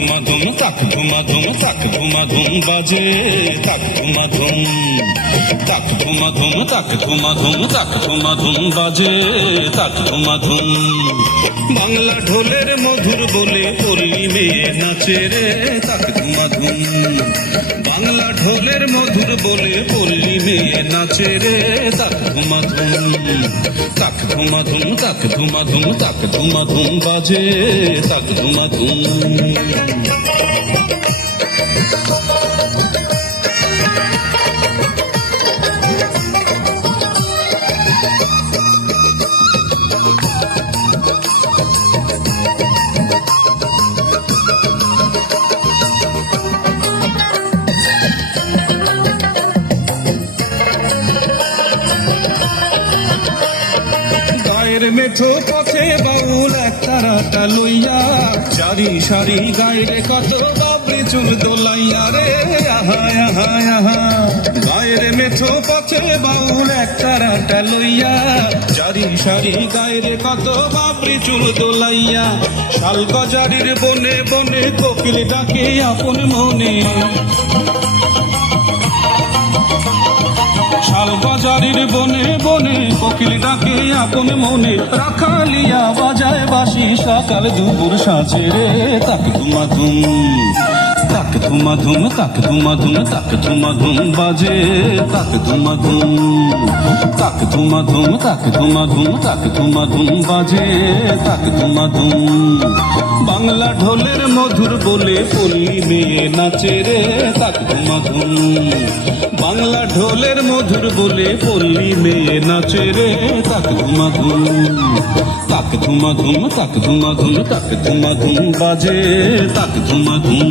ধুমাধুম তাক ধুমাধুম তাক ধুমাধুম বাজে তাক ধুমাধুম তাক ধুমাধুম তাক ধুমাধুম তাক ধুমাধুম বাজে তাক ধুমাধুম। বাংলা ঢোলের মধুর বলে পল্লী মেয়ে নাচে রে তাক ধুমাধুম। বাংলা ঢোলের মধুর বলে পল্লী মেয়ে নাচে রে তাক ধুমাধুম তাক ধুমাধুম তাক ধুমাধুম তাক ধুমাধুম বাজে তাক ধুমাধুম। মেঠো পথে বাউল এক তারাটা লইয়া সারি সারি গায়ের কত বাবরি চুল দোলাইয়া রে আহা আহা আহা। গায়ের মেঠো পথে বাউল এক তারাটা লইয়া সারি সারি গায়ের কত বাবরি চুল দোলাইয়া। শাল গজারির বনে বনে কোকিল ডাকে আপন মনে। শাল বাজারের বনে বনে কোকিল ডাকে আপন মনে। রাখালিয়া বাজায় বাঁশি সকাল দুপুর সাঁচে রে তাক ধুমাধুম তাক ধুমাধুম তাক ধুমাধুম তাক ধুমাধুম বাজে তাক ধুমাধুম তাক ধুমাধুম তাক ধুমাধুম তাক ধুমাধুম বাজে তাক ধুমাধুম। বাংলা ঢোলের মধুর বলে পল্লী মেয়ে নাচে রে তাক ধুমাধুম। বাংলা ঢোলের মধুর বলে পল্লী মেয়ে নাচে রে তাক ধুমাধুম তাক ধুমাধুম তাক ধুমাধুম তাক ধুমাধুম বাজে তাক ধুমাধুম।